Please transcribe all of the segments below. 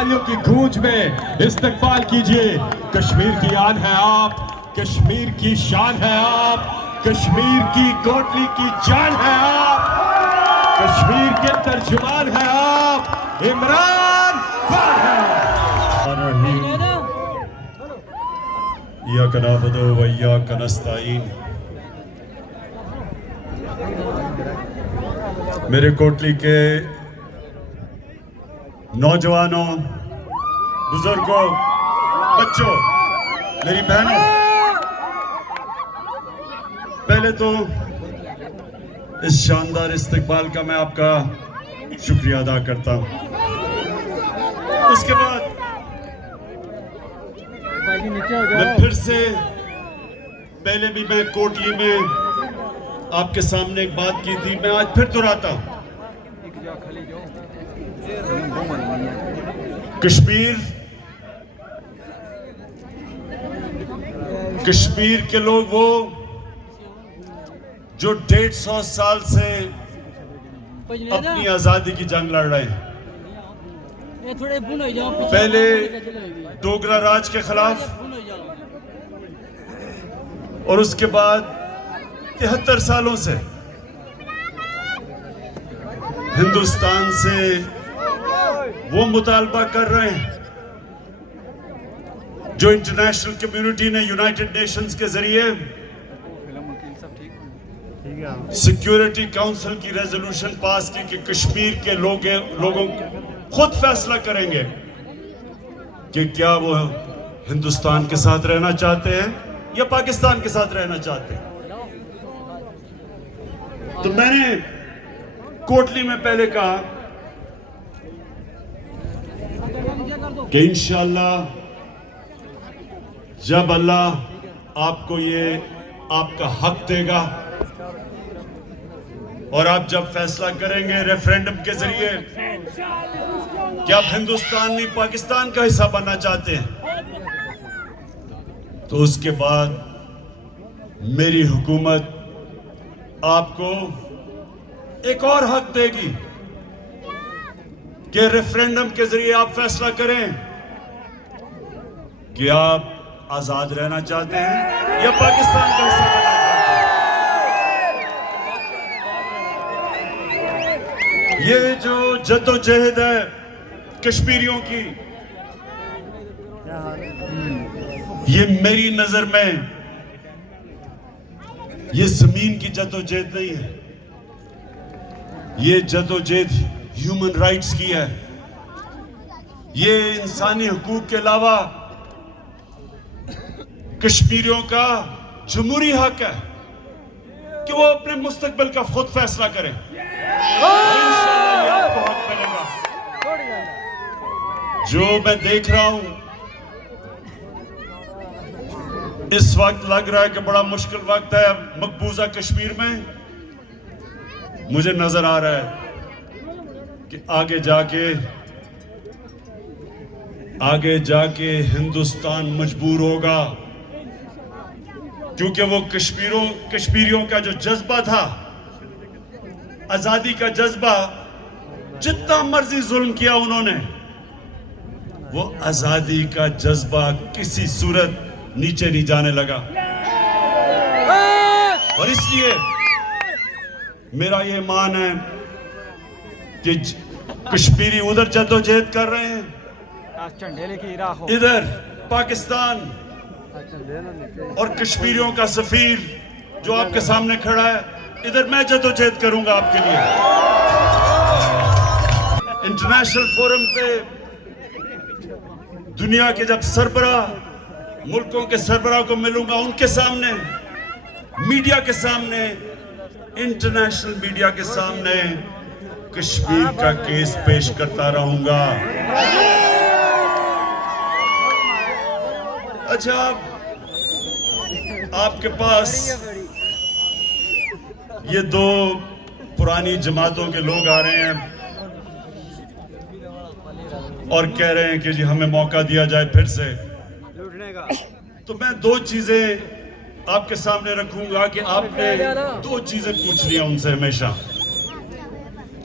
तालियों की गूंज में इस्तकबाल कीजिए। कश्मीर की आन है आप, कश्मीर की शान है आप, कश्मीर की कोटली की जान है आप, कश्मीर के तर्जुमान है आप, इमरान खान है। इय्याका नअबुदु व इय्याका नस्तईन। मेरे कोटली के नौजवानों, बुजुर्गों, बच्चों, मेरी बहनों, पहले तो इस शानदार इस्तकबाल का मैं आपका शुक्रिया अदा करता हूं। उसके बाद मैं फिर से, पहले भी मैं कोटली में आपके सामने एक बात की थी, मैं आज फिर दोहराता हूं। कश्मीर के लोग वो जो 150 साल से अपनी आजादी की जंग लड़ रहे हैं। पहले डोगरा राज के खिलाफ और उसके बाद 73 सालों से हिंदुस्तान से वो मुतालबा कर रहे हैं जो इंटरनेशनल कम्युनिटी ने यूनाइटेड नेशंस के जरिए सिक्योरिटी काउंसिल की रेजोल्यूशन पास की कि कश्मीर के लोगों खुद फैसला करेंगे कि क्या वो हिंदुस्तान के साथ रहना चाहते हैं या पाकिस्तान के साथ रहना चाहते हैं। तो मैंने कोटली में पहले कहा कि इंशाअल्लाह जब अल्लाह आपको ये आपका हक देगा और आप जब फैसला करेंगे रेफरेंडम के जरिए कि आप हिंदुस्तान नहीं पाकिस्तान का हिस्सा बनना चाहते हैं, तो उसके बाद मेरी हुकूमत आपको एक और हक देगी कि रेफरेंडम के जरिए आप फैसला करें कि आप आजाद रहना चाहते हैं या पाकिस्तान का हिस्सा बनना चाहते हैं। ये जो जद्दोजहद है कश्मीरियों की, ये मेरी नजर में ये जमीन की जद्दोजहद नहीं है, ये जद्दोजहद ह्यूमन राइट्स की है। ये इंसानी हुकूक के अलावा कश्मीरियों का जमहूरी हक है कि वो अपने मुस्तकबिल का खुद फैसला करें। इंशाअल्लाह ये आपको हक मिलेगा। जो मैं देख रहा हूं इस वक्त लग रहा है कि बड़ा मुश्किल वक्त है मकबूजा कश्मीर में। मुझे नजर आ रहा है कि आगे जाके हिंदुस्तान मजबूर होगा, क्योंकि वो कश्मीरियों का जो जज्बा था, आजादी का जज्बा, जितना मर्जी जुल्म किया उन्होंने, वो आजादी का जज्बा किसी सूरत नीचे नहीं जाने लगा। और इसलिए मेरा ये मान है कि कश्मीरी उधर जद्दोजहद कर रहे हैं, इधर पाकिस्तान, और कश्मीरियों का सफीर जो आपके सामने खड़ा है, इधर मैं जद्दोजहद करूंगा आपके लिए। इंटरनेशनल फोरम पे दुनिया के जब सरबराह मुल्कों के सरबराह को मिलूंगा, उनके सामने, मीडिया के सामने, इंटरनेशनल मीडिया के सामने कश्मीर का केस पेश करता रहूंगा। अच्छा, आपके पास ये दो पुरानी जमातों के लोग आ रहे हैं और कह रहे हैं कि जी हमें मौका दिया जाए फिर से, तो मैं दो चीजें आपके सामने रखूंगा कि आपने दो चीजें पूछनी है उनसे हमेशा,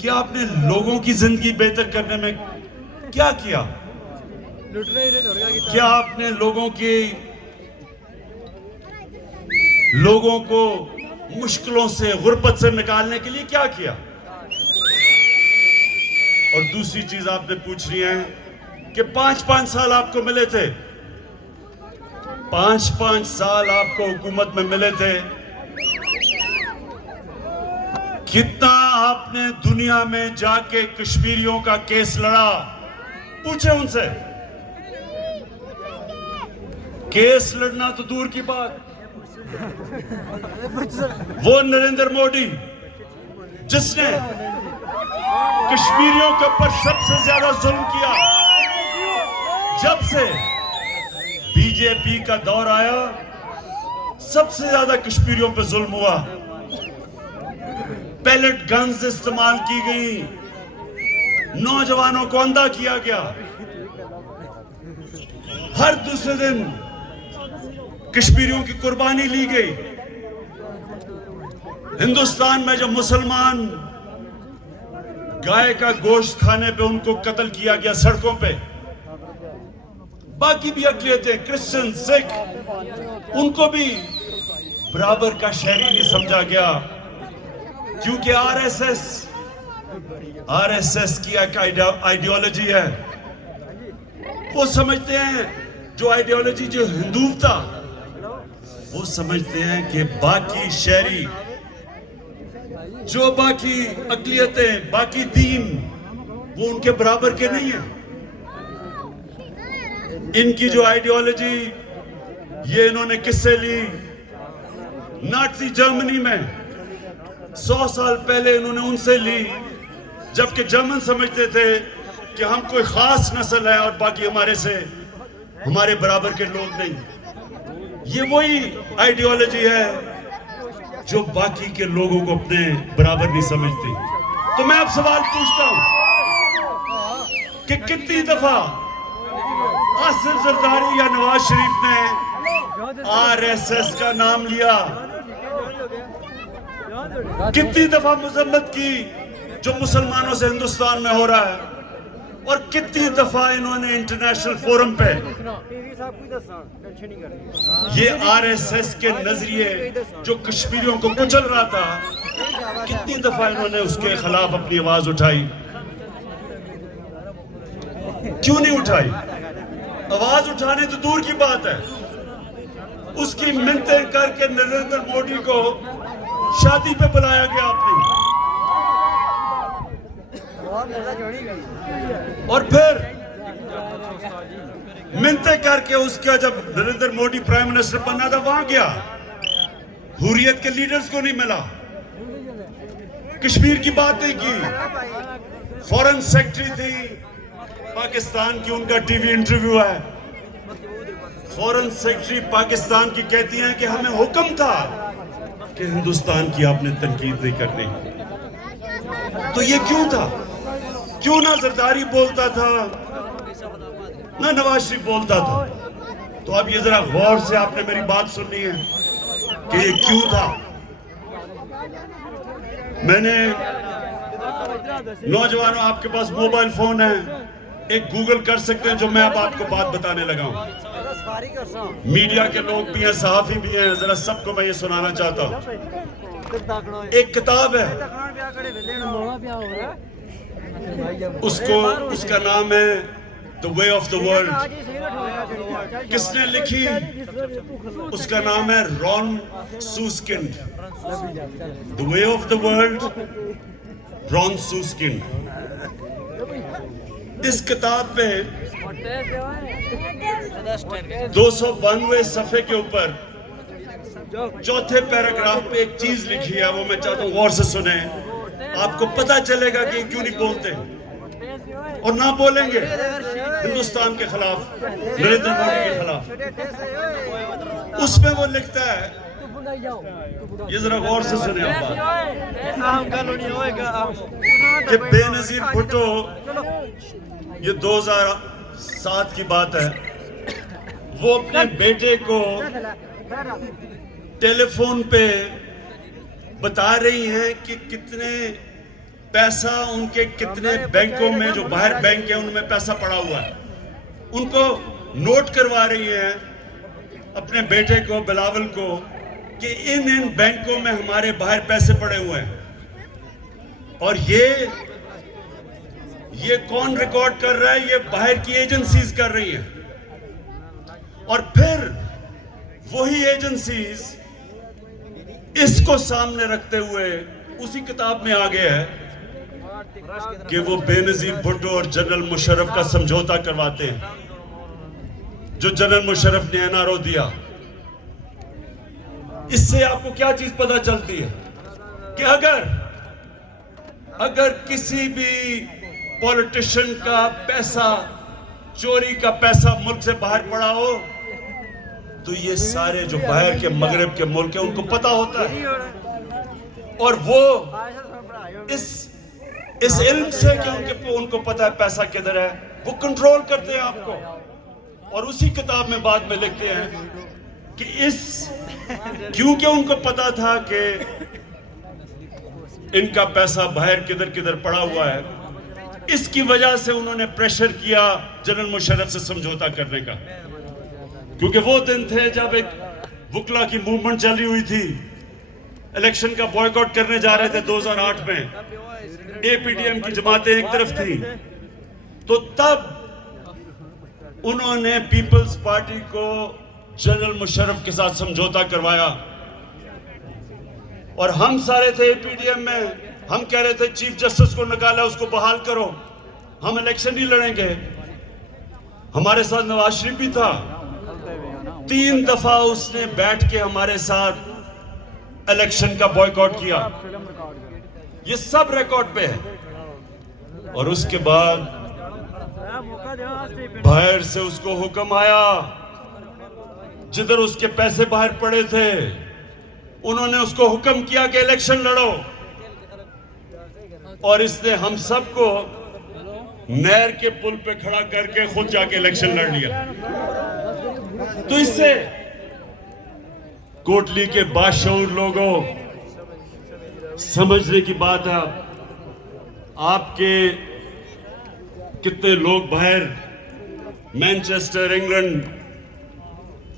कि आपने लोगों की जिंदगी बेहतर करने में क्या किया, क्या आपने लोगों को मुश्किलों से, गुर्बत से निकालने के लिए क्या किया? और दूसरी चीज आपने पूछ रही है कि 5-5 साल आपको मिले थे, 5-5 साल आपको हुकूमत में मिले थे। कितना आपने दुनिया में जाके कश्मीरियों का केस लड़ा? पूछे उनसे। केस लड़ना तो दूर की बात, वो नरेंद्र मोदी जिसने कश्मीरियों के ऊपर सबसे ज्यादा जुल्म किया, जब से बीजेपी का दौर आया सबसे ज्यादा कश्मीरियों पे जुल्म हुआ। पैलेट गन्स इस्तेमाल की गई, नौजवानों को अंधा किया गया। हर दूसरे दिन कश्मीरियों की कुर्बानी ली गई। हिंदुस्तान में जो मुसलमान गाय का गोश्त खाने पे उनको कत्ल किया गया सड़कों पे, बाकी भी अकलियतें, क्रिश्चियन, सिख, उनको भी बराबर का शहरी नहीं समझा गया, क्योंकि आरएसएस की एक आइडियोलॉजी है। वो समझते हैं, जो आइडियोलॉजी जो हिंदुत्व, वो समझते हैं कि बाकी शहरी, जो बाकी अकलियतें, बाकी दीन, वो उनके बराबर के नहीं है। इनकी जो आइडियोलॉजी, ये इन्होंने किससे ली? नाज़ी जर्मनी में 100 साल पहले इन्होंने उनसे ली, जबकि जर्मन समझते थे कि हम कोई खास नस्ल है और बाकी हमारे बराबर के लोग नहीं। ये वही आइडियोलॉजी है जो बाकी के लोगों को अपने बराबर नहीं समझती। तो मैं अब सवाल पूछता हूं कि कितनी दफा आसिफ जरदारी या नवाज शरीफ ने आरएसएस का नाम लिया, कितनी दफा मजम्मत की जो मुसलमानों से हिंदुस्तान में हो रहा है, और कितनी दफा इन्होंने इंटरनेशनल फोरम पे ये आरएसएस के नजरिए जो कश्मीरियों को कुचल रहा था, कितनी दफा इन्होंने उसके खिलाफ अपनी आवाज उठाई? क्यों नहीं उठाई? आवाज उठाने तो दूर की बात है, उसकी मिन्नतें करके नरेंद्र मोदी को शादी पे बुलाया गया आपने, और फिर मिन्नतें करके उसका जब नरेंद्र मोदी प्राइम मिनिस्टर बनना था वहां गया, हुर्रियत के लीडर्स को नहीं मिला, कश्मीर की बात नहीं की। फॉरेन सेक्रेटरी थी पाकिस्तान की, उनका टीवी इंटरव्यू है, फॉरेन सेक्रेटरी पाकिस्तान की कहती हैं कि हमें हुक्म था कि हिंदुस्तान की आपने तनकीद नहीं करनी। तो ये क्यों था? क्यों ना जरदारी बोलता था, ना नवाज शरीफ बोलता था? तो अब ये जरा गौर से आपने मेरी बात सुननी है कि ये क्यों था। मैंने, नौजवानों, आपके पास मोबाइल फोन है, एक गूगल कर सकते हैं जो मैं अब आपको बात बताने लगा हूं। मीडिया के लोग भी हैं, सहाफी भी हैं, जरा सबको मैं ये सुनाना चाहता हूं। एक किताब है, उसका नाम है the way of the world. किसने लिखी? उसका नाम है Ron Suskind. The way of the world, Ron Suskind. इस किताब पे 292 सफे के ऊपर चौथे पैराग्राफ पे एक चीज लिखी है, वो मैं चाहता हूँ गौर से सुने। आपको पता चलेगा कि क्यों नहीं बोलते और ना बोलेंगे हिंदुस्तान के खिलाफ, नरेंद्र मोदी के खिलाफ। उसमें वो लिखता है, ये जरा गौर से सुने आप, कि बेनजीर भुट्टो, ये 2007 की बात है, वो अपने बेटे को टेलीफोन पे बता रही हैं कि कितने पैसा उनके कितने बैंकों में, जो बाहर बैंक है, उनमें पैसा पड़ा हुआ है। उनको नोट करवा रही है, अपने बेटे को बिलावल को, कि इन बैंकों में हमारे बाहर पैसे पड़े हुए हैं। और ये कौन रिकॉर्ड कर रहा है? ये बाहर की एजेंसीज कर रही हैं। और फिर वही एजेंसीज इसको सामने रखते हुए उसी किताब में आ गया है कि वो बेनजीर भुट्टो और जनरल मुशर्रफ का समझौता करवाते हैं, जो जनरल मुशर्रफ ने एनआरओ दिया। इससे आपको क्या चीज पता चलती है कि अगर किसी भी पॉलिटिशियन का पैसा, चोरी का पैसा मुल्क से बाहर पड़ा हो, तो ये सारे जो बाहर के मगरब के मुल्क हैं उनको पता होता है, और वो इस इल्म से कि उनको पता है पैसा किधर है, वो कंट्रोल करते हैं आपको। और उसी किताब में बाद में लिखते हैं कि क्योंकि उनको पता था कि इनका पैसा बाहर किधर किधर पड़ा हुआ है, इसकी वजह से उन्होंने प्रेशर किया जनरल मुशर्रफ से समझौता करने का। क्योंकि वो दिन थे जब एक वुकला की मूवमेंट चली हुई थी, इलेक्शन का बॉयकॉट करने जा रहे थे 2008 में, एपीडीएम की जमातें एक तरफ थी, तो तब उन्होंने पीपल्स पार्टी को जनरल मुशर्रफ के साथ समझौता करवाया। और हम सारे थे एपीडीएम में, हम कह रहे थे चीफ जस्टिस को निकाला, उसको बहाल करो, हम इलेक्शन ही लड़ेंगे। हमारे साथ नवाज शरीफ भी था, 3 दफा उसने बैठ के हमारे साथ इलेक्शन का बॉयकॉट किया, ये सब रिकॉर्ड पे है। और उसके बाद बाहर से उसको हुक्म आया, जिधर उसके पैसे बाहर पड़े थे उन्होंने उसको हुक्म किया कि इलेक्शन लड़ो, और इसने हम सबको नहर के पुल पे खड़ा करके खुद जाके इलेक्शन लड़ लिया। तो इससे कोटली के बाशऊर लोगों, समझने की बात है, आपके कितने लोग बाहर मैनचेस्टर, इंग्लैंड,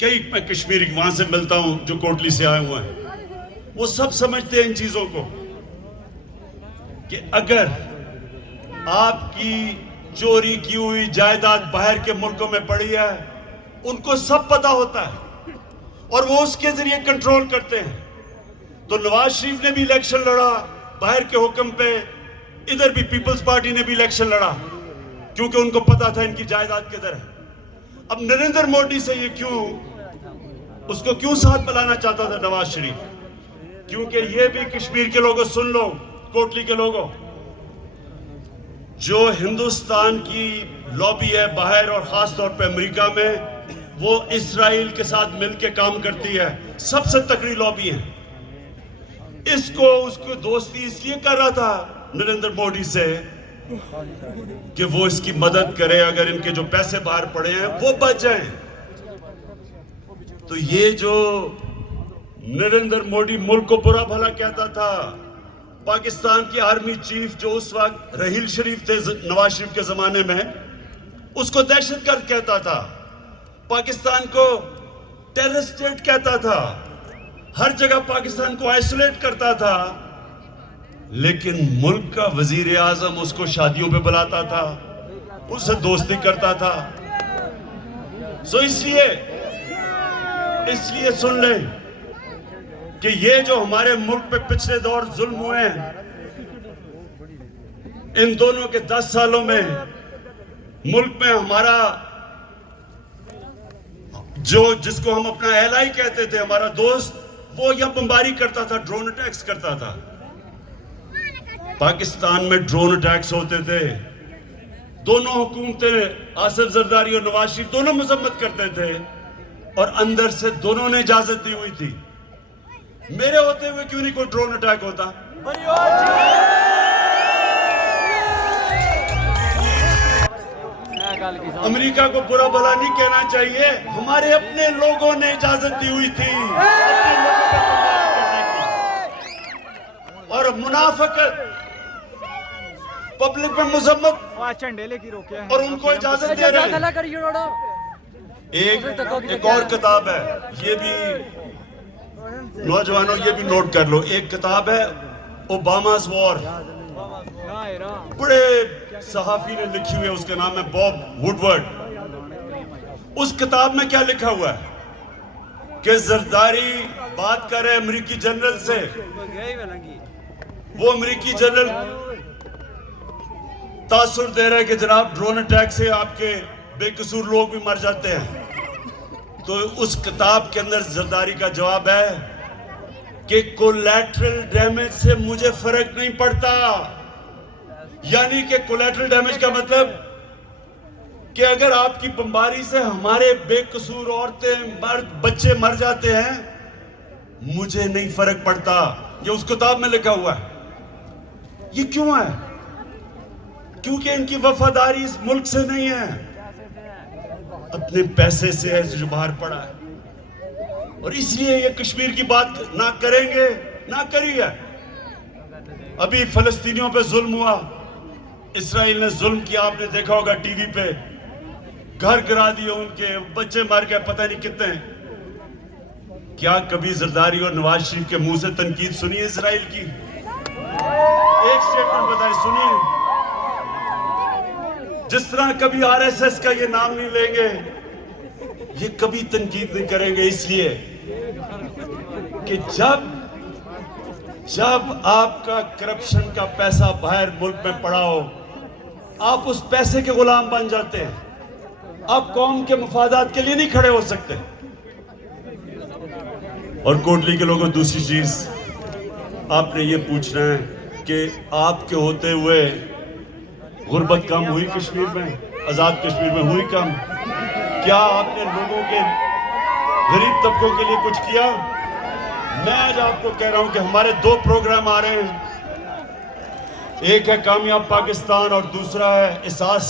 कई मैं कश्मीर वहां से मिलता हूं जो कोटली से आए हुए हैं, वो सब समझते हैं इन चीजों को कि अगर आपकी चोरी की हुई जायदाद बाहर के मुल्कों में पड़ी है, उनको सब पता होता है और वो उसके जरिए कंट्रोल करते हैं। तो नवाज शरीफ ने भी इलेक्शन लड़ा बाहर के हुक्म पे, इधर भी पीपल्स पार्टी ने भी इलेक्शन लड़ा, क्योंकि उनको पता था इनकी जायदाद किधर है। अब नरेंद्र मोदी से ये उसको क्यों साथ मिलाना चाहता था नवाज शरीफ? क्योंकि ये भी कश्मीर के लोगों सुन लो, कोटली के लोगों, जो हिंदुस्तान की लॉबी है बाहर और खास तौर पे अमेरिका में, वो इस्राइल के साथ मिलकर काम करती है, सबसे तकड़ी लॉबी है। उसको दोस्ती इसलिए कर रहा था नरेंद्र मोदी से कि वो इसकी मदद करे, अगर इनके जो पैसे बाहर पड़े हैं वो बच जाएं। तो ये जो नरेंद्र मोदी मुल्क को बुरा भला कहता था, पाकिस्तान की आर्मी चीफ जो उस वक्त रहील शरीफ थे नवाज शरीफ के जमाने में, उसको दहशतगर्द कहता था, पाकिस्तान को टेररिस्ट स्टेट कहता था, हर जगह पाकिस्तान को आइसोलेट करता था। लेकिन मुल्क का वजीर आजम उसको शादियों पे बुलाता था, उससे दोस्ती करता था। सो इसलिए सुन लें कि ये जो हमारे मुल्क पे पिछले दौर जुल्म हुए हैं, इन दोनों के 10 सालों में मुल्क में हमारा जिसको हम अपना एलाई कहते थे, हमारा दोस्त, वो यह बमबारी करता था, ड्रोन अटैक्स करता था। पाकिस्तान में ड्रोन अटैक्स होते थे, दोनों हुकूमतें आसिफ जरदारी और नवाज शरीफ दोनों मजम्मत करते थे, और अंदर से दोनों ने इजाजत दी हुई थी। मेरे होते हुए क्यों नहीं कोई ड्रोन अटैक होता? अमेरिका को बुरा भला नहीं कहना चाहिए, हमारे अपने लोगों ने इजाजत दी हुई थी अपने लोगों पे बमबारी करने की। और मुनाफिकत पब्लिक में मजम्मत झंडे लेके रोके और उनको इजाजत दे रहे हैं। एक और किताब है, ये भी नौजवानों ये भी नोट कर लो, एक किताब है ओबामा's वॉर, बड़े सहाफी ने लिखी हुई है, उसका नाम है बॉब वुडवर्ड। उस किताब में क्या लिखा हुआ है कि जरदारी बात कर रहे अमेरिकी जनरल से, वो अमेरिकी जनरल तासुर दे रहे हैं कि जनाब ड्रोन अटैक से आपके बेकसूर लोग भी मर जाते हैं। तो उस किताब के अंदर जरदारी का जवाब है कि कोलैटरल डैमेज से मुझे फर्क नहीं पड़ता। यानी कि कोलैटरल डैमेज का मतलब कि अगर आपकी बमबारी से हमारे बेकसूर औरतें मर्द बच्चे मर जाते हैं, मुझे नहीं फर्क पड़ता। ये उस किताब में लिखा हुआ है। ये क्यों है? क्योंकि इनकी वफादारी इस मुल्क से नहीं है, अपने पैसे से है जो बाहर पड़ा है, और इसलिए ये कश्मीर की बात ना करेंगे, ना करी है। अभी फलस्तीनियों पे जुल्म हुआ, इसराइल ने जुल्म किया, आपने देखा होगा टीवी पे, घर गिरा दिए उनके, बच्चे मार के पता नहीं कितने। क्या कभी जरदारी और नवाज शरीफ के मुंह से तनकीद सुनी है इसराइल की? एक स्टेटमेंट बताए सुनिए। जिस तरह कभी आरएसएस का ये नाम नहीं लेंगे, ये कभी तनकीद नहीं करेंगे, इसलिए कि जब आपका करप्शन का पैसा बाहर मुल्क में पड़ा हो, आप उस पैसे के गुलाम बन जाते हैं। आप कौम के मफादात के लिए नहीं खड़े हो सकते। और कोटली के लोगों, दूसरी चीज आपने ये पूछना है कि आपके होते हुए गुर्बत कम हुई कश्मीर में, आजाद कश्मीर में हुई कम? क्या आपने लोगों के, गरीब तबकों के लिए कुछ किया? मैं आज आपको कह रहा हूं कि हमारे 2 प्रोग्राम आ रहे हैं, एक है कामयाब पाकिस्तान और दूसरा है एहसास।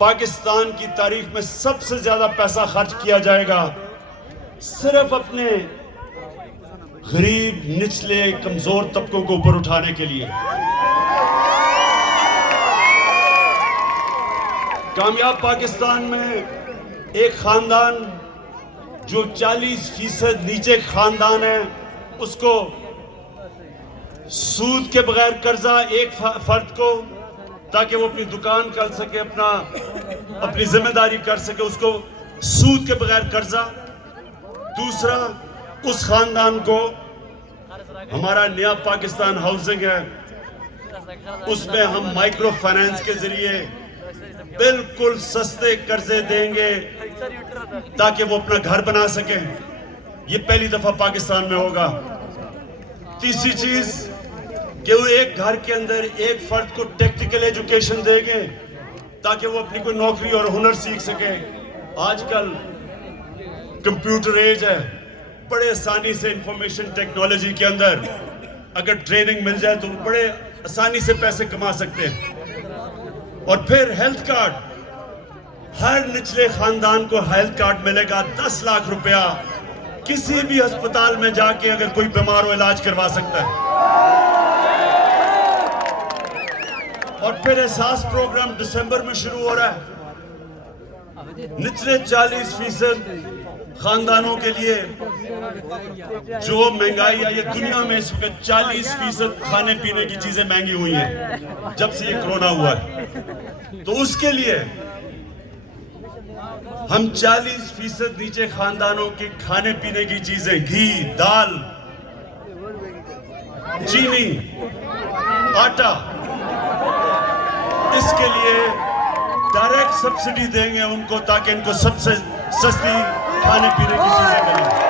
पाकिस्तान की तारीख में सबसे ज्यादा पैसा खर्च किया जाएगा सिर्फ अपने गरीब, निचले, कमजोर तबकों को ऊपर उठाने के लिए। कामयाब पाकिस्तान में एक खानदान जो 40% नीचे खानदान है, उसको सूद के बगैर कर्जा, एक फर्द को, ताकि वो अपनी दुकान कर सके, अपनी जिम्मेदारी कर सके, उसको सूद के बगैर कर्जा। दूसरा, उस खानदान को हमारा नया पाकिस्तान हाउसिंग है, उसमें हम माइक्रो फाइनेंस के जरिए बिल्कुल सस्ते कर्जे देंगे ताकि वो अपना घर बना सके। ये पहली दफा पाकिस्तान में होगा। तीसरी चीज कि वो एक घर के अंदर एक फर्द को टेक्निकल एजुकेशन देंगे ताकि वो अपनी कोई नौकरी और हुनर सीख सके। आजकल कंप्यूटर एज है, बड़े आसानी से इंफॉर्मेशन टेक्नोलॉजी के अंदर अगर ट्रेनिंग मिल जाए तो बड़े आसानी से पैसे कमा सकते हैं। और फिर हेल्थ कार्ड, हर निचले खानदान को हेल्थ कार्ड मिलेगा, 10 लाख रुपया किसी भी अस्पताल में जाके अगर कोई बीमार हो इलाज करवा सकता है। और फिर एहसास प्रोग्राम दिसंबर में शुरू हो रहा है। निचले 40% खानदानों के लिए जो महंगाई आई है दुनिया में, इस वक्त 40% खाने पीने की चीजें महंगी हुई हैं जब से ये कोरोना हुआ है। तो उसके लिए हम 40% नीचे खानदानों के खाने पीने की चीजें, घी, दाल, चीनी, आटा, इसके लिए डायरेक्ट सब्सिडी देंगे उनको ताकि इनको सबसे सस्ती खाने पीने की चीजें मिलें।